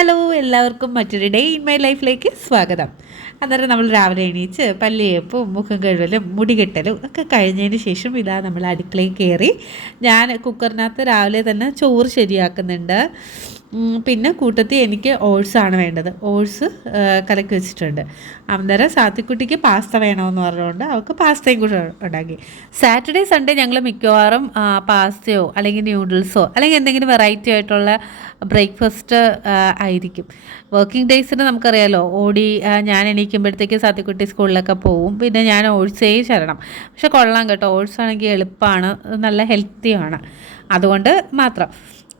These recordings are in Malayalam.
ഹലോ, എല്ലാവർക്കും മറ്റൊരു ഡേ ഇൻ മൈ ലൈഫിലേക്ക് സ്വാഗതം. അന്നേരം നമ്മൾ രാവിലെ എണീച്ച് പല്ലിയപ്പും മുഖം കഴുകലും മുടി കെട്ടലും ഒക്കെ കഴിഞ്ഞതിന് ശേഷം ഇതാ നമ്മൾ അടുക്കളയിൽ കയറി. ഞാൻ കുക്കറിനകത്ത് രാവിലെ തന്നെ ചോറ് ശരിയാക്കുന്നുണ്ട്. പിന്നെ കൂട്ടത്തിൽ എനിക്ക് ഓട്സാണ് വേണ്ടത്. ഓട്സ് കലക്കി വെച്ചിട്ടുണ്ട്. അന്നേരം സാത്തിക്കുട്ടിക്ക് പാസ്ത വേണമെന്ന് പറഞ്ഞുകൊണ്ട് അവൾക്ക് പാസ്തയും കൂടെ ഉണ്ടാക്കി. സാറ്റർഡേ സൺഡേ ഞങ്ങൾ മിക്കവാറും പാസ്തയോ അല്ലെങ്കിൽ ന്യൂഡിൽസോ അല്ലെങ്കിൽ എന്തെങ്കിലും വെറൈറ്റി ആയിട്ടുള്ള ബ്രേക്ക്ഫാസ്റ്റ് ആയിരിക്കും. വർക്കിംഗ് ഡേയ്സിന് നമുക്കറിയാലോ, ഞാൻ എണീക്കുമ്പോഴത്തേക്ക് സാത്തിക്കുട്ടി സ്കൂളിലൊക്കെ പോവും. പിന്നെ ഞാൻ ഓട്സേ ശരണം. പക്ഷെ കൊള്ളാം കേട്ടോ, ഓട്സ് ആണെങ്കിൽ എളുപ്പമാണ്, നല്ല ഹെൽത്തിയാണ്. അതുകൊണ്ട് മാത്രം.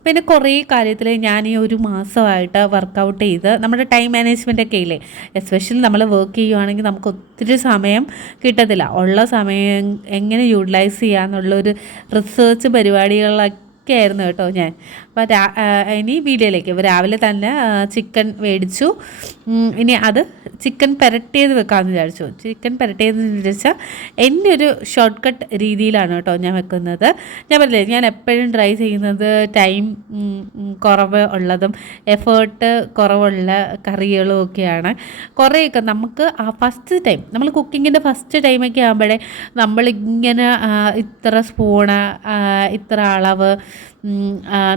പിന്നെ കുറേ കാര്യത്തിൽ ഞാൻ ഈ ഒരു മാസമായിട്ട് വർക്കൗട്ട് ചെയ്ത് നമ്മുടെ ടൈം മാനേജ്മെൻ്റ് ഒക്കെ ഇല്ലേ, എസ്പെഷ്യലി നമ്മൾ വർക്ക് ചെയ്യുകയാണെങ്കിൽ നമുക്ക് ഒത്തിരി സമയം കിട്ടത്തില്ല. ഉള്ള സമയം എങ്ങനെ യൂട്ടിലൈസ് ചെയ്യാമെന്നുള്ളൊരു റിസർച്ച് പരിപാടികളിലൊക്കെ ആയിരുന്നു കേട്ടോ ഞാൻ. അപ്പോൾ ഇനി വീഡിയോയിലേക്ക് രാവിലെ തന്നെ ചിക്കൻ മേടിച്ചു. ഇനി അത് ചിക്കൻ പെരട്ടിയത് വെക്കാമെന്ന് വിചാരിച്ചു. ചിക്കൻ പെരട്ടിയതെന്ന് വിചാരിച്ചാൽ എൻ്റെ ഒരു ഷോർട്ട് കട്ട് രീതിയിലാണ് കേട്ടോ ഞാൻ വെക്കുന്നത്. ഞാൻ പറഞ്ഞില്ലേ, ഞാൻ എപ്പോഴും ട്രൈ ചെയ്യുന്നത് ടൈം കുറവ് ഉള്ളതും എഫേർട്ട് കുറവുള്ള കറികളും ഒക്കെയാണ്. കുറേയൊക്കെ നമുക്ക് ആ ഫസ്റ്റ് ടൈം, നമ്മൾ കുക്കിങ്ങിൻ്റെ ഫസ്റ്റ് ടൈമൊക്കെ ആകുമ്പോഴേ നമ്മളിങ്ങനെ ഇത്ര സ്പൂണ്, ഇത്ര അളവ്,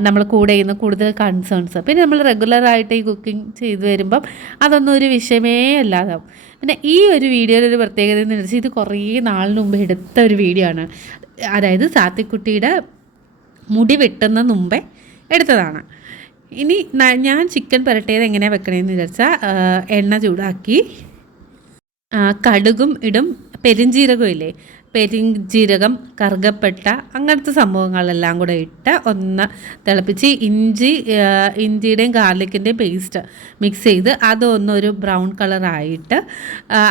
നമ്മൾ കൂടെ ചെയ്യുന്ന കൂടുതൽ കൺസേൺസ്. പിന്നെ നമ്മൾ റെഗുലറായിട്ട് ഈ കുക്കിംഗ് ചെയ്ത് വരുമ്പം അതൊന്നും ഒരു വിഷയമേ അല്ലാതാവും. പിന്നെ ഈ ഒരു വീഡിയോയുടെ ഒരു പ്രത്യേകത എന്ന് വെച്ചാൽ ഇത് കുറേ നാളിന് മുമ്പ് എടുത്ത ഒരു വീഡിയോ ആണ്. അതായത് സാത്തിക്കുട്ടിയുടെ മുടി വെട്ടുന്ന മുമ്പേ എടുത്തതാണ്. ഇനി ഞാൻ ചിക്കൻ പുരട്ടിയത് എങ്ങനെയാണ് വെക്കണമെന്ന് വിചാരിച്ചാൽ, എണ്ണ ചൂടാക്കി കടുകും ഇടും, പെരുംജീരകം ഇല്ലേ, പെരുംജീരകം, കറുകപ്പട്ട, അങ്ങനത്തെ സംഭവങ്ങളെല്ലാം കൂടെ ഇട്ട് ഒന്ന് തിളപ്പിച്ച് ഇഞ്ചിയുടെയും ഗാർലിക്കിൻ്റെയും പേസ്റ്റ് മിക്സ് ചെയ്ത് അതൊന്നൊരു ബ്രൗൺ കളറായിട്ട്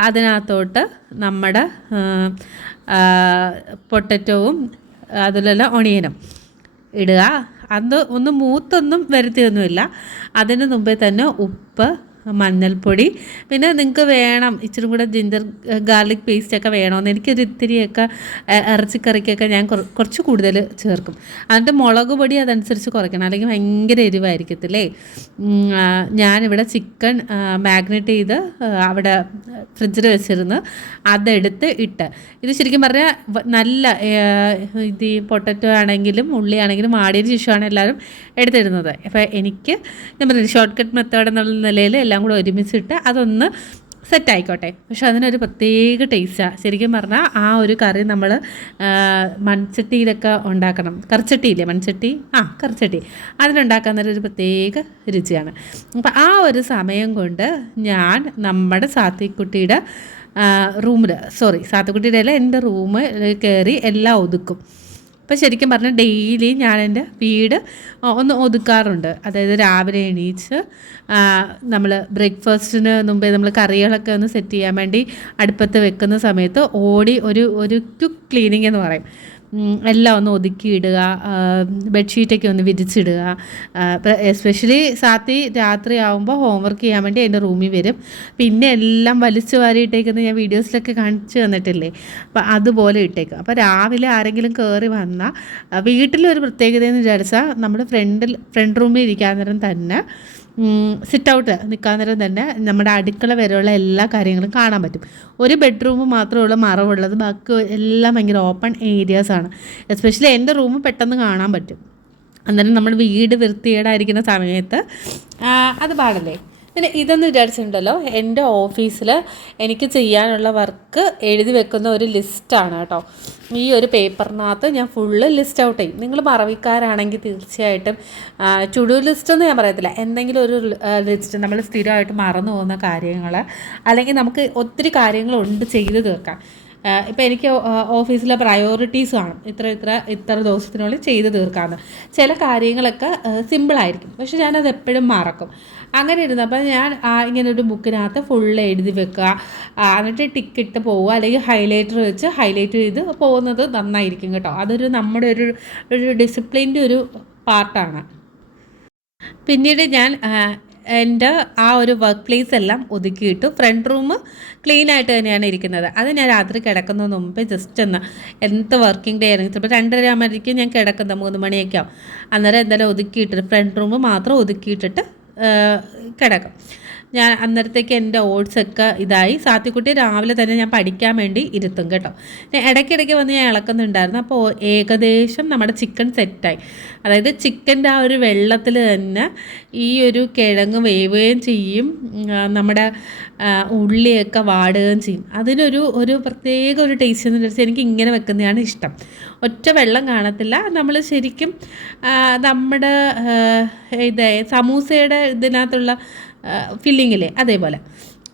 അതിനകത്തോട്ട് നമ്മുടെ പൊട്ടറ്റോവും അതിലുള്ള ഒണിയനും ഇടുക. അത് ഒന്ന് മൂത്തൊന്നും വരുത്തിയൊന്നുമില്ല. അതിന് മുമ്പേ തന്നെ ഉപ്പ്, മഞ്ഞൾപ്പൊടി, പിന്നെ നിങ്ങൾക്ക് വേണം ഇച്ചിരി കൂടെ ജിഞ്ചർ ഗാർലിക് പേസ്റ്റൊക്കെ വേണമെന്ന്. എനിക്കൊരു ഇത്തിരിയൊക്കെ ഇറച്ചിക്കറിക്കൊക്കെ ഞാൻ കുറച്ച് കൂടുതൽ ചേർക്കും. എന്നിട്ട് മുളക് പൊടി അതനുസരിച്ച് കുറയ്ക്കണം, അല്ലെങ്കിൽ ഭയങ്കര എരിവായിരിക്കത്തില്ലേ. ഞാനിവിടെ ചിക്കൻ മാഗ്നേറ്റ് ചെയ്ത് അവിടെ ഫ്രിഡ്ജിൽ വെച്ചിരുന്ന് അതെടുത്ത് ഇട്ട്, ഇത് ശരിക്കും പറഞ്ഞാൽ നല്ല ഇത് പൊട്ടറ്റോ ആണെങ്കിലും ഉള്ളി ആണെങ്കിലും ആടിയതിന് ശേഷമാണ് എല്ലാവരും എടുത്തിരുന്നത്. അപ്പോൾ എനിക്ക് ഞാൻ പറഞ്ഞത് ഷോർട്ട് കട്ട് മെത്തേഡ് എന്നുള്ള നിലയിൽ എല്ലാം കൂടെ ഒരുമിച്ചിട്ട് അതൊന്ന് സെറ്റായിക്കോട്ടെ. പക്ഷെ അതിനൊരു പ്രത്യേക ടേസ്റ്റാണ്. ശരിക്കും പറഞ്ഞാൽ ആ ഒരു കറി നമ്മൾ മൺചട്ടിയിലൊക്കെ ഉണ്ടാക്കണം. കറിച്ചട്ടിയില്ലേ, കറിച്ചട്ടി, അതിനുണ്ടാക്കാൻ ഒരു പ്രത്യേക രുചിയാണ്. അപ്പം ആ ഒരു സമയം കൊണ്ട് ഞാൻ നമ്മുടെ സാത്തിക്കുട്ടിയുടെ സാത്തിക്കുട്ടിയുടെ അല്ല, എൻ്റെ റൂമിൽ കയറി എല്ലാം ഒതുക്കും. അപ്പോൾ ശരിക്കും പറഞ്ഞാൽ ഡെയിലി ഞാൻ എൻ്റെ വീട് ഒന്ന് ഒതുക്കാറുണ്ട്. അതായത് രാവിലെ എണീച്ച് നമ്മൾ ബ്രേക്ക്ഫാസ്റ്റിന് മുമ്പേ നമ്മൾ കറികളൊക്കെ ഒന്ന് സെറ്റ് ചെയ്യാൻ വേണ്ടി അടുപ്പത്ത് വെക്കുന്ന സമയത്ത് ഒരു ക്വിക്ക് ക്ലീനിങ് എന്ന് പറയും, എല്ലാം ഒന്ന് ഒതുക്കിയിടുക, ബെഡ്ഷീറ്റൊക്കെ ഒന്ന് വിരിച്ചിടുക. എസ്പെഷ്യലി സാത്തി രാത്രി ആകുമ്പോൾ ഹോംവർക്ക് ചെയ്യാൻ വേണ്ടി എൻ്റെ റൂമിൽ വരും. പിന്നെ എല്ലാം വലിച്ചു വാരിയിട്ടേക്കുന്നത് ഞാൻ വീഡിയോസിലൊക്കെ കാണിച്ചു തന്നിട്ടില്ലേ, അപ്പോൾ അതുപോലെ ഇട്ടേക്കും. അപ്പോൾ രാവിലെ ആരെങ്കിലും കയറി വന്നാൽ വീട്ടിലൊരു പ്രത്യേകതയെന്ന് വിചാരിച്ചാൽ നമ്മുടെ ഫ്രണ്ട് റൂമിൽ ഇരിക്കാൻ നേരം തന്നെ, സിറ്റ് ഔട്ട് നിൽക്കാൻ നേരം തന്നെ നമ്മുടെ അടുക്കള വരെയുള്ള എല്ലാ കാര്യങ്ങളും കാണാൻ പറ്റും. ഒരു ബെഡ്റൂം മാത്രമുള്ള മറവുള്ളത്, ബാക്കി എല്ലാം ഭയങ്കര ഓപ്പൺ ഏരിയാസാണ്. എസ്പെഷ്യലി എൻ്റെ റൂം പെട്ടെന്ന് കാണാൻ പറ്റും. അന്നേരം നമ്മൾ വീട് വൃത്തികേടായിരിക്കുന്ന സമയത്ത് അത് പാടല്ലേ. പിന്നെ ഇതെന്ന് വിചാരിച്ചിട്ടുണ്ടല്ലോ, എൻ്റെ ഓഫീസിൽ എനിക്ക് ചെയ്യാനുള്ള വർക്ക് എഴുതി വെക്കുന്ന ഒരു ലിസ്റ്റാണ് കേട്ടോ. ഈ ഒരു പേപ്പറിനകത്ത് ഞാൻ ഫുള്ള് ലിസ്റ്റ് ഔട്ട് ചെയ്യും. നിങ്ങൾ മറവിക്കാരാണെങ്കിൽ തീർച്ചയായിട്ടും ടു ഡു ലിസ്റ്റ് എന്ന് ഞാൻ പറയത്തില്ല, എന്തെങ്കിലും ഒരു ലിസ്റ്റ്, നമ്മൾ സ്ഥിരമായിട്ട് മറന്നു പോകുന്ന കാര്യങ്ങൾ, അല്ലെങ്കിൽ നമുക്ക് ഒത്തിരി കാര്യങ്ങളുണ്ട് ചെയ്ത് തീർക്കാം. ഇപ്പോൾ എനിക്ക് ഓഫീസിലെ പ്രയോറിറ്റീസ് കാണും, ഇത്ര ദിവസത്തിനുള്ളിൽ ചെയ്ത് തീർക്കാമെന്ന്. ചില കാര്യങ്ങളൊക്കെ സിമ്പിളായിരിക്കും, പക്ഷെ ഞാനത് എപ്പോഴും മറക്കും. അങ്ങനെ ഇരുന്നു. അപ്പോൾ ഞാൻ ഇങ്ങനൊരു ബുക്കിനകത്ത് ഫുള്ള് എഴുതി വെക്കുക, എന്നിട്ട് ടിക്കിട്ട് പോവുക, അല്ലെങ്കിൽ ഹൈലൈറ്റർ വെച്ച് ഹൈലൈറ്റ് ചെയ്ത് പോകുന്നത് നന്നായിരിക്കും കേട്ടോ. അതൊരു നമ്മുടെ ഒരു ഡിസിപ്ലിൻ്റെ ഒരു പാർട്ടാണ്. പിന്നീട് ഞാൻ എൻ്റെ ആ ഒരു വർക്ക് പ്ലേസ് എല്ലാം ഒതുക്കിയിട്ടു. ഫ്രണ്ട് റൂം ക്ലീനായിട്ട് തന്നെയാണ് ഇരിക്കുന്നത്. അത് ഞാൻ രാത്രി കിടക്കുന്നതിന് മുമ്പേ ജസ്റ്റ് എന്ത് വർക്കിംഗ് ഡേ ആയിരുന്നു, ചിലപ്പോൾ 2:30 ഞാൻ കിടക്കുന്നത് 3 മണിയൊക്കെ ആവും. അന്നേരം എന്തായാലും ഒതുക്കിയിട്ടിട്ട് ഫ്രണ്ട് റൂം മാത്രം ഒതുക്കിയിട്ടിട്ട് കിടക്കും. ഞാൻ അന്നേരത്തേക്ക് എൻ്റെ ഓട്സൊക്കെ ഇതായി. സാത്തിക്കുട്ടി രാവിലെ തന്നെ ഞാൻ പഠിക്കാൻ വേണ്ടി ഇരുത്തും കേട്ടോ. ഇടയ്ക്കിടയ്ക്ക് വന്ന് ഞാൻ ഇളക്കുന്നുണ്ടായിരുന്നു. അപ്പോൾ ഏകദേശം നമ്മുടെ ചിക്കൻ സെറ്റായി. അതായത് ചിക്കൻ്റെ ആ ഒരു വെള്ളത്തിൽ തന്നെ ഈ ഒരു കിഴങ്ങ് വേവുകയും ചെയ്യും, നമ്മുടെ ഉള്ളിയൊക്കെ വാടുകയും ചെയ്യും. അതിനൊരു പ്രത്യേക ഒരു ടേസ്റ്റ് എന്ന് വെച്ചാൽ എനിക്ക് ഇങ്ങനെ വെക്കുന്നതാണ് ഇഷ്ടം. ഒറ്റ വെള്ളം കാണത്തില്ല. നമ്മൾ ശരിക്കും നമ്മുടെ സമൂസയുടെ ഇതിനകത്തുള്ള ഫില്ലിങ്ങില്ലേ അതേപോലെ.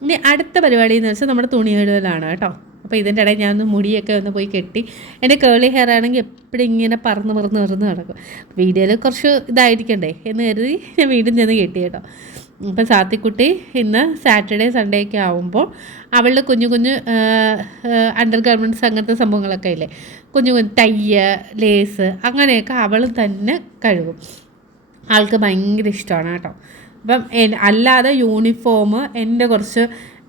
ഇനി അടുത്ത പരിപാടി എന്ന് വെച്ചാൽ നമ്മുടെ തുണി കഴുകലാണ് കേട്ടോ. അപ്പോൾ ഇതിൻ്റെ ഇടയിൽ ഞാൻ മുടിയൊക്കെ ഒന്ന് പോയി കെട്ടി. എൻ്റെ കേളി ഹെയർ ആണെങ്കിൽ എപ്പോഴും ഇങ്ങനെ പറന്ന് നടക്കും. വീഡിയോയിൽ കുറച്ച് ഇതായിരിക്കണ്ടേ എന്ന് കരുതി ഞാൻ വീണ്ടും ചെന്ന് കെട്ടി കേട്ടോ. ഇപ്പം സാത്തിക്കുട്ടി ഇന്ന് സാറ്റർഡേ സൺഡേ ഒക്കെ ആകുമ്പോൾ അവളുടെ കുഞ്ഞു അണ്ടർ ഗാർമെൻറ്റ്സ് അങ്ങനത്തെ സംഭവങ്ങളൊക്കെ ഇല്ലേ, കുഞ്ഞു ടയ്യ് ലേസ് അങ്ങനെയൊക്കെ അവൾ തന്നെ കഴുകും. ആൾക്ക് ഭയങ്കര ഇഷ്ടമാണ് കേട്ടോ. അപ്പം അല്ലാതെ യൂണിഫോം എൻ്റെ കുറച്ച്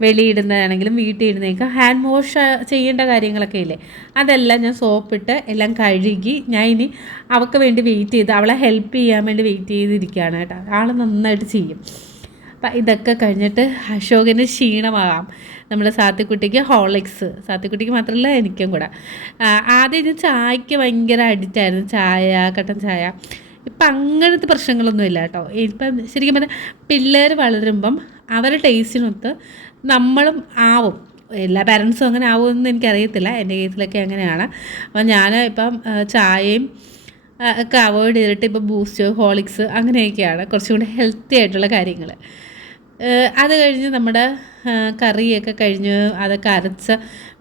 വെളിയിടുന്നതാണെങ്കിലും വീട്ടിൽ ഇടുന്നതൊക്കെ ഹാൻഡ് വാഷ് ചെയ്യേണ്ട കാര്യങ്ങളൊക്കെ ഇല്ലേ, അതെല്ലാം ഞാൻ സോപ്പിട്ട് എല്ലാം കഴുകി ഞാൻ ഇനി അവൾക്ക് വേണ്ടി വെയിറ്റ് ചെയ്ത് അവളെ ഹെൽപ്പ് ചെയ്യാൻ വേണ്ടി വെയിറ്റ് ചെയ്തിരിക്കുകയാണ് കേട്ടോ. ആൾ നന്നായിട്ട് ചെയ്യും. അപ്പം ഇതൊക്കെ കഴിഞ്ഞിട്ട് അശോകന് ക്ഷീണമാകാം. നമ്മുടെ സാത്തിക്കുട്ടിക്ക് ഹോർലിക്സ്, സാത്തിക്കുട്ടിക്ക് മാത്രമല്ല എനിക്കും കൂടെ. ആദ്യം ഞാൻ ചായക്ക് ഭയങ്കര അഡിക്റ്റായിരുന്നു, കട്ടൻ ചായ. ഇപ്പം അങ്ങനത്തെ പ്രശ്നങ്ങളൊന്നും ഇല്ല കേട്ടോ. ഇപ്പം ശരിക്കും പറഞ്ഞാൽ പിള്ളേർ വളരുമ്പം അവരുടെ ടേസ്റ്റിനൊത്ത് നമ്മളും ആവും. എല്ലാ പാരൻസും അങ്ങനെ ആവുമെന്ന് എനിക്കറിയത്തില്ല, എൻ്റെ കേസിലൊക്കെ അങ്ങനെയാണ്. അപ്പം ഞാൻ ഇപ്പം ചായയും ഒക്കെ അവോയ്ഡ് ചെയ്തിട്ട് ഇപ്പം ബൂസ്റ്റ്, ഹോർലിക്സ് അങ്ങനെയൊക്കെയാണ് കുറച്ചും കൂടി ഹെൽത്തി ആയിട്ടുള്ള കാര്യങ്ങൾ. അത് കഴിഞ്ഞ് നമ്മുടെ കറിയൊക്കെ കഴിഞ്ഞ് അതൊക്കെ അരച്ച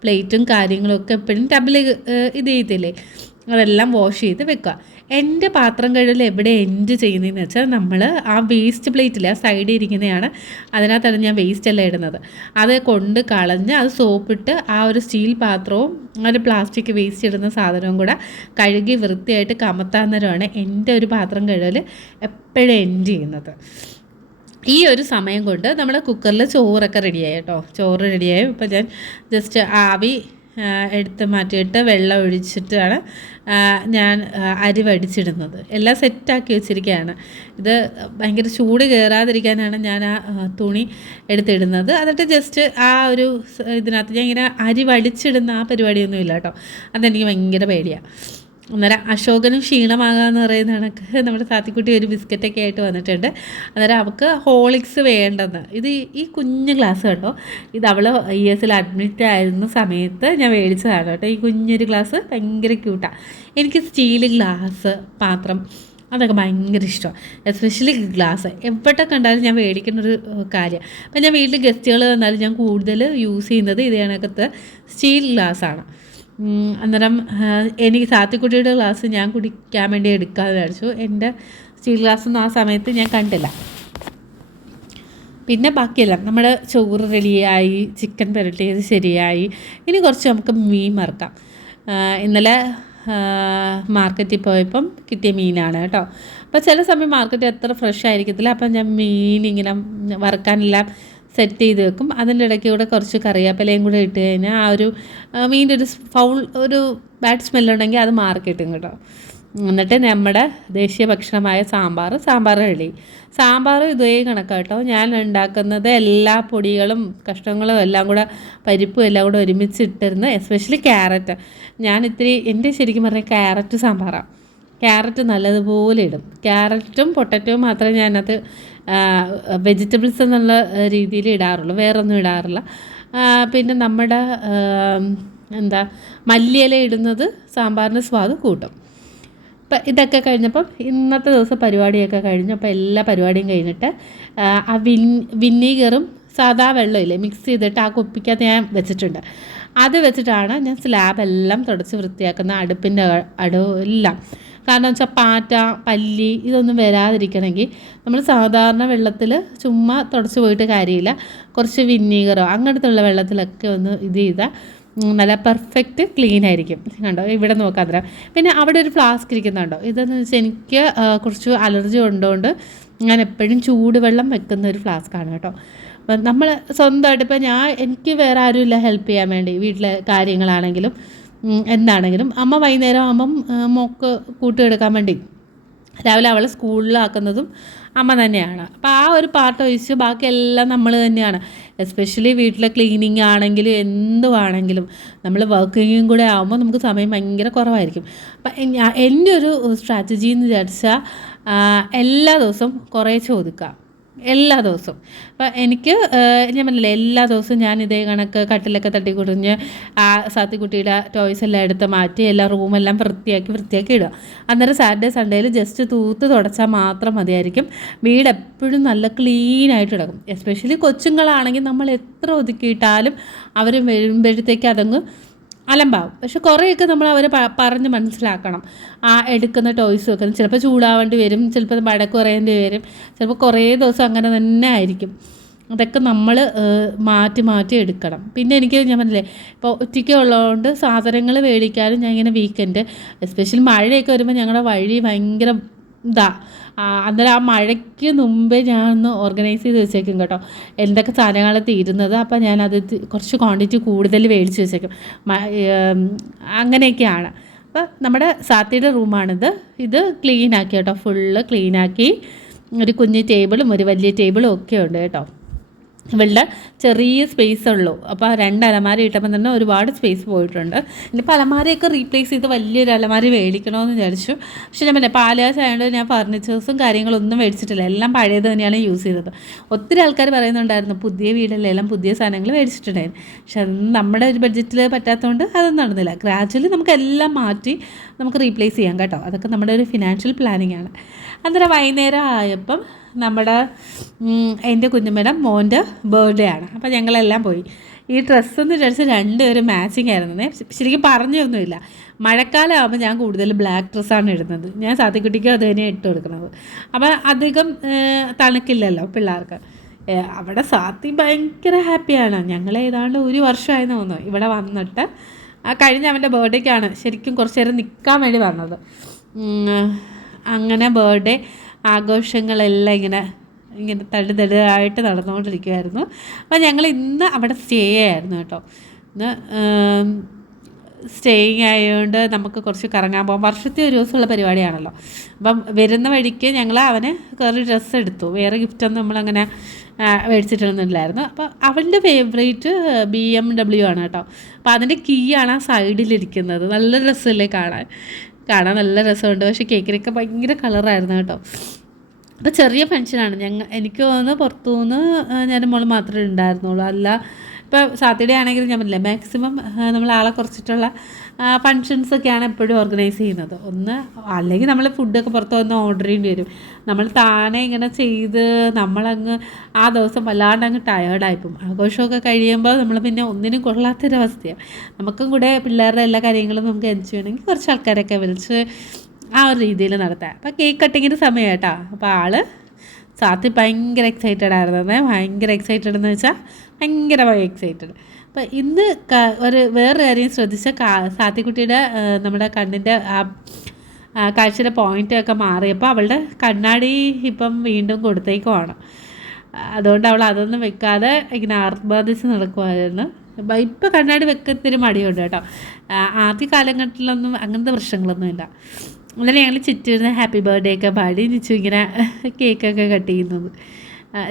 പ്ലേറ്റും കാര്യങ്ങളും ഒക്കെ എപ്പോഴും ടബിൽ ഇത് ചെയ്തില്ലേ, അതെല്ലാം വാഷ് ചെയ്ത് വെക്കുക. എൻ്റെ പാത്രം കഴുകൽ എവിടെ എൻഡ് ചെയ്യുന്നതെന്ന് വെച്ചാൽ നമ്മൾ ആ വേസ്റ്റ് പ്ലേറ്റിൽ ആ സൈഡിൽ ഇരിക്കുന്നതാണ്, അതിനകത്താണ് ഞാൻ വേസ്റ്റ് എല്ലാം ഇടുന്നത്. അത് കൊണ്ട് കളഞ്ഞ് അത് സോപ്പിട്ട് ആ ഒരു സ്റ്റീൽ പാത്രവും ഒരു പ്ലാസ്റ്റിക് വേസ്റ്റ് ഇടുന്ന സാധനവും കൂടെ കഴുകി വൃത്തിയായിട്ട് കമത്താന്നേരമാണ് എൻ്റെ ഒരു പാത്രം കഴുകൽ എപ്പോഴും എൻഡ് ചെയ്യുന്നത്. ഈ ഒരു സമയം കൊണ്ട് നമ്മൾ കുക്കറിൽ ചോറൊക്കെ റെഡിയായി കേട്ടോ. ചോറ് റെഡിയായി. ഇപ്പം ഞാൻ ജസ്റ്റ് ആവി എടുത്ത് മാറ്റിയിട്ട് വെള്ളം ഒഴിച്ചിട്ടാണ് ഞാൻ അരി വടിച്ചിടുന്നത്. എല്ലാം സെറ്റാക്കി വെച്ചിരിക്കുകയാണ്. ഇത് ഭയങ്കര ചൂട് കയറാതിരിക്കാനാണ് ഞാൻ ആ തുണി എടുത്തിടുന്നത്. എന്നിട്ട് ജസ്റ്റ് ആ ഒരു ഇതിനകത്ത് ഞാൻ ഇങ്ങനെ അരി വടിച്ചിടുന്ന ആ പരിപാടിയൊന്നുമില്ല കേട്ടോ. അതെനിക്ക് ഭയങ്കര പേടിയാണ്. അന്നേരം അശോകനും ക്ഷീണമാകാമെന്ന് പറയുന്ന കണക്ക് നമ്മുടെ സാത്തിക്കുട്ടി ഒരു ബിസ്ക്കറ്റൊക്കെ ആയിട്ട് വന്നിട്ടുണ്ട്. അന്നേരം അവൾക്ക് ഹോർലിക്സ് വേണ്ടെന്ന്. ഇത് ഈ കുഞ്ഞ് ഗ്ലാസ് കേട്ടോ, ഇത് അവൾ ESൽ അഡ്മിറ്റ് ആയിരുന്ന സമയത്ത് ഞാൻ മേടിച്ചതാണ് കേട്ടോ. ഈ കുഞ്ഞൊരു ഗ്ലാസ് ഭയങ്കര ക്യൂട്ടാണ്. എനിക്ക് സ്റ്റീൽ ഗ്ലാസ് പാത്രം അതൊക്കെ ഭയങ്കര ഇഷ്ടമാണ്. എസ്പെഷ്യലി ഗ്ലാസ് എവിടെ കണ്ടാലും ഞാൻ മേടിക്കുന്നൊരു കാര്യം. അപ്പം ഞാൻ വീട്ടിൽ ഗസ്റ്റുകൾ വന്നാലും ഞാൻ കൂടുതൽ യൂസ് ചെയ്യുന്നത് ഇതേ കണക്കത്തെ സ്റ്റീൽ ഗ്ലാസ്സാണ്. അന്നേരം എനിക്ക് സാത്തിക്കുട്ടിയുടെ ഗ്ലാസ് ഞാൻ കുടിക്കാൻ വേണ്ടി എടുക്കാതെ വിചാരിച്ചു. എൻ്റെ സ്റ്റീൽ ഗ്ലാസ്സൊന്നും ആ സമയത്ത് ഞാൻ കണ്ടില്ല. പിന്നെ ബാക്കിയെല്ലാം നമ്മുടെ ചോറ് റെഡിയായി, ചിക്കൻ പുരട്ടിയത് ശരിയായി. ഇനി കുറച്ച് നമുക്ക് മീൻ വറുക്കാം. ഇന്നലെ മാർക്കറ്റിൽ പോയപ്പം കിട്ടിയ മീനാണ് കേട്ടോ. അപ്പോൾ ചില സമയം മാർക്കറ്റ് അത്ര ഫ്രഷ് ആയിരിക്കത്തില്ല. അപ്പം ഞാൻ മീൻ ഇങ്ങനെ വറുക്കാനെല്ലാം സെറ്റ് ചെയ്ത് വെക്കും. അതിൻ്റെ ഇടയ്ക്ക് കൂടെ കുറച്ച് കറിവേപ്പിലയും കൂടെ ഇട്ട് കഴിഞ്ഞാൽ ആ ഒരു മീൻ്റെ ഒരു ബാഡ് സ്മെല്ലുണ്ടെങ്കിൽ അത് മാറി കിട്ടും കേട്ടോ. എന്നിട്ട് നമ്മുടെ ദേശീയ ഭക്ഷണമായ സാമ്പാർ റെഡി. സാമ്പാർ ഇതേ കണക്കാണ് കേട്ടോ. ഞാൻ ഉണ്ടാക്കുന്നത് എല്ലാ പൊടികളും കഷ്ണങ്ങളും എല്ലാം കൂടെ പരിപ്പും എല്ലാം കൂടെ ഒരുമിച്ചിട്ടിരുന്ന്, എസ്പെഷ്യലി ക്യാരറ്റ്. ഞാൻ എൻ്റെ ശരിക്കും പറഞ്ഞാൽ ക്യാരറ്റ് സാമ്പാറാണ്. ക്യാരറ്റ് നല്ലതുപോലെ ഇടും. ക്യാരറ്റും പൊട്ടറ്റോയും മാത്രമേ ഞാനത് വെജിറ്റബിൾസ് എന്നുള്ള രീതിയിൽ ഇടാറുള്ളൂ, വേറൊന്നും ഇടാറില്ല. പിന്നെ നമ്മുടെ മല്ലിയില ഇടുന്നത് സാമ്പാറിന് സ്വാദ് കൂട്ടും. ഇപ്പം ഇതൊക്കെ കഴിഞ്ഞപ്പം ഇന്നത്തെ ദിവസം പരിപാടിയൊക്കെ കഴിഞ്ഞു. അപ്പോൾ എല്ലാ പരിപാടിയും കഴിഞ്ഞിട്ട് ആ വിനീഗറും സാദാ വെള്ളമില്ലേ മിക്സ് ചെയ്തിട്ട് ആ കുപ്പിക്കകത്ത് ഞാൻ വെച്ചിട്ടുണ്ട്. അത് വെച്ചിട്ടാണ് ഞാൻ സ്ലാബെല്ലാം തുടച്ച് വൃത്തിയാക്കുന്ന അടുപ്പിൻ്റെ എല്ലാം. കാരണം വെച്ചാൽ പാറ്റ, പല്ലി ഇതൊന്നും വരാതിരിക്കണമെങ്കിൽ നമ്മൾ സാധാരണ വെള്ളത്തിൽ ചുമ്മാ തുടച്ച് പോയിട്ട് കാര്യമില്ല. കുറച്ച് വിനീഗറോ അങ്ങനത്തെ ഉള്ള വെള്ളത്തിലൊക്കെ ഒന്ന് ഇത് ചെയ്താൽ നല്ല പെർഫെക്റ്റ് ക്ലീൻ ആയിരിക്കും. കണ്ടോ, ഇവിടെ നോക്കാൻ തരാം. പിന്നെ അവിടെ ഒരു ഫ്ലാസ്ക് ഇരിക്കുന്നുണ്ടോ, ഇതെന്ന് വെച്ചാൽ എനിക്ക് കുറച്ച് അലർജി ഉള്ളതുകൊണ്ട് ഞാൻ എപ്പോഴും ചൂടുവെള്ളം വെക്കുന്ന ഒരു ഫ്ലാസ്ക്കാണ് കേട്ടോ. അപ്പം നമ്മൾ സ്വന്തമായിട്ട് ഇപ്പം എനിക്ക് വേറെ ആരുമില്ല ഹെൽപ്പ് ചെയ്യാൻ വേണ്ടി, വീട്ടിലെ കാര്യങ്ങളാണെങ്കിലും എന്താണെങ്കിലും. അമ്മ വൈകുന്നേരം ആകുമ്പം മോക്ക് കൂട്ടിയെടുക്കാൻ വേണ്ടി രാവിലെ അവളെ സ്കൂളിലാക്കുന്നതും അമ്മ തന്നെയാണ്. അപ്പോൾ ആ ഒരു പാർട്ട് ഒഴിച്ച് ബാക്കിയെല്ലാം നമ്മൾ തന്നെയാണ്. എസ്പെഷ്യലി വീട്ടിലെ ക്ലീനിങ് ആണെങ്കിലും എന്തുവാണെങ്കിലും നമ്മൾ വർക്കിങ്ങും കൂടെ ആകുമ്പോൾ നമുക്ക് സമയം ഭയങ്കര കുറവായിരിക്കും. അപ്പം എൻ്റെ ഒരു സ്ട്രാറ്റജി എന്ന് വിചാരിച്ചാൽ എല്ലാ ദിവസവും കുറേശ്ശെ ഒതുക്കുക, എല്ലാ ദിവസവും. അപ്പം എനിക്ക് ഞാൻ പറഞ്ഞില്ലേ, എല്ലാ ദിവസവും ഞാൻ ഇതേ കണക്ക് കട്ടിലൊക്കെ തട്ടിക്കുടിഞ്ഞ് സാത്തിക്കുട്ടിയുടെ ടോയ്സ് എല്ലാം എടുത്ത് മാറ്റി എല്ലാ റൂമെല്ലാം വൃത്തിയാക്കി ഇടുക. അന്നേരം സാറ്റർഡേ സൺഡേയിൽ ജസ്റ്റ് തൂത്ത് തുടച്ചാൽ മാത്രം മതിയായിരിക്കും. വീട് എപ്പോഴും നല്ല ക്ലീനായിട്ട് കിടക്കും. എസ്പെഷ്യലി കൊച്ചുങ്ങളാണെങ്കിൽ നമ്മൾ എത്ര ഒതുക്കിയിട്ടാലും അവർ വരുമ്പോഴത്തേക്ക് അതങ്ങ് അലമ്പാവും. പക്ഷെ കുറേയൊക്കെ നമ്മൾ അവരെ പറഞ്ഞ് മനസ്സിലാക്കണം. എടുക്കുന്ന ടോയ്സും ഒക്കെ ചിലപ്പോൾ ചൂടാവേണ്ടി വരും, ചിലപ്പോൾ വഴക്ക് പറയേണ്ടി വരും, ചിലപ്പോൾ കുറേ ദിവസം അങ്ങനെ തന്നെ ആയിരിക്കും. അതൊക്കെ നമ്മൾ മാറ്റി എടുക്കണം. പിന്നെ എനിക്ക് ഞാൻ പറഞ്ഞില്ലേ, ഇപ്പോൾ ഒറ്റയ്ക്ക് ഉള്ളതുകൊണ്ട് സാധനങ്ങൾ മേടിക്കാനും ഞാൻ ഇങ്ങനെ വീക്കെൻഡ്, എസ്പെഷ്യലി മഴയൊക്കെ വരുമ്പോൾ ഞങ്ങളുടെ വഴി ഭയങ്കര അന്നേരം ആ മഴയ്ക്ക് മുമ്പേ ഞാനൊന്ന് ഓർഗനൈസ് ചെയ്ത് വെച്ചേക്കും കേട്ടോ, എന്തൊക്കെ സാധനങ്ങൾ തീരുന്നത്. അപ്പോൾ ഞാനത് കുറച്ച് ക്വാണ്ടിറ്റി കൂടുതൽ മേടിച്ച് വെച്ചേക്കും. അങ്ങനെയൊക്കെയാണ്. അപ്പോൾ നമ്മുടെ സാത്തിയുടെ റൂമാണിത്. ഇത് ക്ലീനാക്കി കേട്ടോ, ഫുള്ള് ക്ലീനാക്കി. ഒരു കുഞ്ഞ് ടേബിളും ഒരു വലിയ ടേബിളും ഒക്കെ ഉണ്ട് കേട്ടോ. ഇവളുടെ ചെറിയ സ്പേസ് ഉള്ളൂ. അപ്പോൾ 2 അലമാര ഇട്ടപ്പോൾ തന്നെ ഒരുപാട് സ്പേസ് പോയിട്ടുണ്ട്. ഇനിയിപ്പോൾ അലമാരയൊക്കെ റീപ്ലേസ് ചെയ്ത് വലിയൊരു അലമാര മേടിക്കണമെന്ന് വിചാരിച്ചു. പക്ഷേ ഞാൻ പിന്നെ പാലാസ് ആയതുകൊണ്ട് ഞാൻ ഫർണിച്ചേഴ്സും കാര്യങ്ങളൊന്നും മേടിച്ചിട്ടില്ല, എല്ലാം പഴയത് തന്നെയാണ് യൂസ് ചെയ്തത്. ഒത്തിരി ആൾക്കാർ പറയുന്നുണ്ടായിരുന്നു പുതിയ വീടല്ലേ, എല്ലാം പുതിയ സാധനങ്ങൾ മേടിച്ചിട്ടുണ്ടായിരുന്നു. പക്ഷെ അത് നമ്മുടെ ഒരു ബഡ്ജറ്റിൽ പറ്റാത്തതുകൊണ്ട് അതൊന്നും നടന്നില്ല. ഗ്രാജുവലി നമുക്കെല്ലാം മാറ്റി നമുക്ക് റീപ്ലേസ് ചെയ്യാം കേട്ടോ. അതൊക്കെ നമ്മുടെ ഒരു ഫിനാൻഷ്യൽ പ്ലാനിങ് ആണ്. അന്നേരം വൈകുന്നേരം ആയപ്പം എൻ്റെ കുഞ്ഞമ്മയുടെ മോൻ്റെ ബർത്ത്ഡേ ആണ്. അപ്പോൾ ഞങ്ങളെല്ലാം പോയി. ഈ ഡ്രസ്സെന്ന് വിചാരിച്ച് 2 പേരും മാച്ചിങ് ആയിരുന്നേ. ശരിക്കും പറഞ്ഞൊന്നുമില്ല. മഴക്കാലം ആകുമ്പോൾ ഞാൻ കൂടുതൽ ബ്ലാക്ക് ഡ്രസ്സാണ് ഇടുന്നത്. ഞാൻ സാത്തിക്കുട്ടിക്ക് അത് തന്നെ ഇട്ട് കൊടുക്കുന്നത്. അപ്പോൾ അധികം തണുക്കില്ലല്ലോ പിള്ളേർക്ക്. അവിടെ സാത്തി ഭയങ്കര ഹാപ്പിയാണ്. ഞങ്ങൾ ഏതാണ്ട് 1 വർഷമായെന്ന് തോന്നുന്നു ഇവിടെ വന്നിട്ട്. കഴിഞ്ഞ അവൻ്റെ ബർത്ത്ഡേക്കാണ് ശരിക്കും കുറച്ച് നേരം നിൽക്കാൻ വേണ്ടി വന്നത്. അങ്ങനെ ബർത്ത്ഡേ ആഘോഷങ്ങളെല്ലാം ഇങ്ങനെ തടുതടുതായിട്ട് നടന്നുകൊണ്ടിരിക്കുമായിരുന്നു. അപ്പോൾ ഞങ്ങൾ ഇന്ന് അവിടെ സ്റ്റേ ആയിരുന്നു കേട്ടോ. ഇന്ന് സ്റ്റേയിങ് ആയതുകൊണ്ട് നമുക്ക് കുറച്ച് കറങ്ങാൻ പോകാം. വർഷത്തിൽ ഒരു ദിവസമുള്ള പരിപാടിയാണല്ലോ. അപ്പം വരുന്ന വഴിക്ക് ഞങ്ങൾ അവന് കുറേ ഡ്രസ്സ് എടുത്തു. വേറെ ഗിഫ്റ്റൊന്നും നമ്മളങ്ങനെ മേടിച്ചിട്ടൊന്നുമില്ലായിരുന്നു. അപ്പോൾ അവൻ്റെ ഫേവറേറ്റ് BMW ആണ് കേട്ടോ. അപ്പോൾ അതിൻ്റെ കീ ആണ് ആ സൈഡിലിരിക്കുന്നത്. നല്ല രസമല്ലേ കാണാൻ നല്ല രസമുണ്ട്. പക്ഷേ കേക്കിനൊക്കെ ഭയങ്കര കളറായിരുന്നു കേട്ടോ. അപ്പോൾ ചെറിയ ഫങ്ഷനാണ്. എനിക്ക് തോന്നുന്നു പുറത്തുനിന്ന് ഞാൻ മോൾ മാത്രമേ ഉണ്ടായിരുന്നുള്ളൂ. അല്ല ഇപ്പോൾ സാറ്റർഡേ ആണെങ്കിൽ ഞാൻ പറഞ്ഞില്ല, മാക്സിമം നമ്മൾ ആളെ കുറച്ചിട്ടുള്ള ഫങ്ഷൻസൊക്കെയാണ് എപ്പോഴും ഓർഗനൈസ് ചെയ്യുന്നത്. അല്ലെങ്കിൽ നമ്മൾ ഫുഡൊക്കെ പുറത്ത് വന്ന് ഓർഡർ ചെയ്യേണ്ടി വരും. നമ്മൾ താനെ ഇങ്ങനെ ചെയ്ത് നമ്മളങ്ങ് ആ ദിവസം വല്ലാണ്ട് അങ്ങ് ടയേർഡായിപ്പോവും. ആഘോഷമൊക്കെ കഴിയുമ്പോൾ നമ്മൾ പിന്നെ ഒന്നിനും കൊള്ളാത്തൊരവസ്ഥയാണ്. നമുക്കും കൂടെ പിള്ളേരുടെ എല്ലാ കാര്യങ്ങളും നമുക്ക് എൻജോയ് ചെയ്യണമെങ്കിൽ കുറച്ച് ആൾക്കാരൊക്കെ വിളിച്ച് ആ ഒരു രീതിയിൽ നടത്താം. അപ്പോൾ കേക്ക് കട്ടിങ്ങിൻ്റെ സമയം കേട്ടോ. അപ്പോൾ സാത്തി ഭയങ്കര എക്സൈറ്റഡ് ആയിരുന്നത്. ഭയങ്കര എക്സൈറ്റഡ് എന്ന് വെച്ചാൽ ഭയങ്കരമായി എക്സൈറ്റഡ്. അപ്പോൾ ഇന്ന് വേറൊരു കാര്യം ശ്രദ്ധിച്ചാൽ സാത്തിക്കുട്ടിയുടെ നമ്മുടെ കണ്ണിൻ്റെ കാഴ്ചയുടെ പോയിൻ്റൊക്കെ മാറിയപ്പോൾ അവളുടെ കണ്ണാടി ഇപ്പം വീണ്ടും കൊടുത്തേക്കുവാണ്. അതുകൊണ്ട് അവൾ അതൊന്നും വെക്കാതെ ഇങ്ങനെ ആർഭാദിച്ച് നടക്കുമായിരുന്നു. ഇപ്പോൾ കണ്ണാടി വെക്കത്തിന് മടിയുണ്ട് കേട്ടോ. ആദ്യ കാലഘട്ടത്തിലൊന്നും അങ്ങനത്തെ പ്രശ്നങ്ങളൊന്നുമില്ല. അങ്ങനെ ഞങ്ങൾ ചുറ്റിരുന്ന് ഹാപ്പി ബർത്ത്ഡേ ഒക്കെ പാടി നിച്ചു ഇങ്ങനെ കേക്കൊക്കെ കട്ട് ചെയ്യുന്നത്.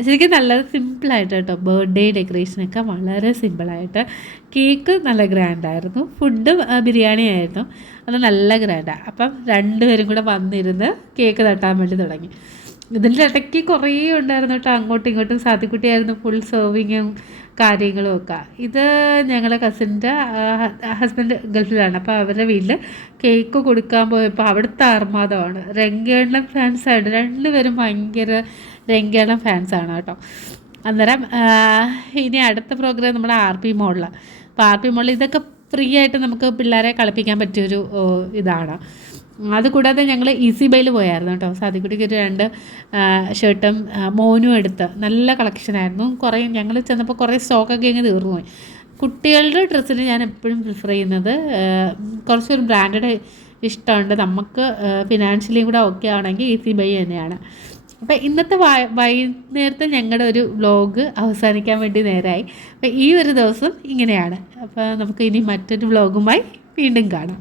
ശരിക്കും നല്ല സിമ്പിളായിട്ട് കേട്ടോ. ബർത്ത്ഡേ ഡെക്കറേഷനൊക്കെ വളരെ സിമ്പിളായിട്ട്. കേക്ക് നല്ല ഗ്രാൻഡായിരുന്നു. ഫുഡും ബിരിയാണി ആയിരുന്നു. അത് നല്ല ഗ്രാൻഡാണ്. അപ്പം 2 പേരും കൂടെ വന്നിരുന്ന് കേക്ക് തട്ടാൻ വേണ്ടി തുടങ്ങി. ഇതിൻ്റെ ഇടയ്ക്ക് കുറേ ഉണ്ടായിരുന്നു കേട്ടോ. അങ്ങോട്ടും ഇങ്ങോട്ടും സാത്തിക്കുട്ടിയായിരുന്നു ഫുൾ സെർവിങ്ങും കാര്യങ്ങളും ഒക്കെ. ഇത് ഞങ്ങളുടെ കസിൻ്റെ ഹസ്ബൻഡ് ഗൾഫിലാണ്. അപ്പോൾ അവരുടെ വീട്ടിൽ കേക്ക് കൊടുക്കാൻ പോയപ്പോൾ അവിടുത്തെ ആർമാദമാണ്. രംഗേണ്ണൻ ഫാൻസായിട്ട് 2 പേരും ഭയങ്കര രംഗേണ്ണൻ ഫാൻസാണ് കേട്ടോ. അന്നേരം ഇനി അടുത്ത പ്രോഗ്രാം നമ്മുടെ RP മോളിലാണ്. അപ്പോൾ RP മോളിൽ ഇതൊക്കെ ഫ്രീ ആയിട്ട് നമുക്ക് പിള്ളേരെ കളിപ്പിക്കാൻ പറ്റിയൊരു ഇതാണ്. അതുകൂടാതെ ഞങ്ങൾ ഈസി ബൈയിൽ പോയായിരുന്നു കേട്ടോ. സാദിക്കുട്ടിക്ക് ഒരു 2 ഷർട്ടും മോനും എടുത്ത് നല്ല കളക്ഷനായിരുന്നു. കുറേ ഞങ്ങൾ ചെന്നപ്പോൾ കുറേ സ്റ്റോക്കൊക്കെ അങ്ങ് തീർന്നു പോയി. കുട്ടികളുടെ ഡ്രസ്സിന് ഞാൻ എപ്പോഴും പ്രിഫർ ചെയ്യുന്നത് കുറച്ചൊരു ബ്രാൻഡഡ് ഇഷ്ടമുണ്ട്. നമുക്ക് ഫിനാൻഷ്യലിയും കൂടെ ഓക്കെ ആണെങ്കിൽ ഈസി ബൈ തന്നെയാണ്. അപ്പോൾ ഇന്നത്തെ വൈകുന്നേരത്തെ ഞങ്ങളുടെ ഒരു വ്ലോഗ് അവസാനിക്കാൻ വേണ്ടി നേരമായി. അപ്പോൾ ഈ ഒരു ദിവസം ഇങ്ങനെയാണ്. അപ്പോൾ നമുക്ക് ഇനി മറ്റൊരു വ്ലോഗുമായി വീണ്ടും കാണാം.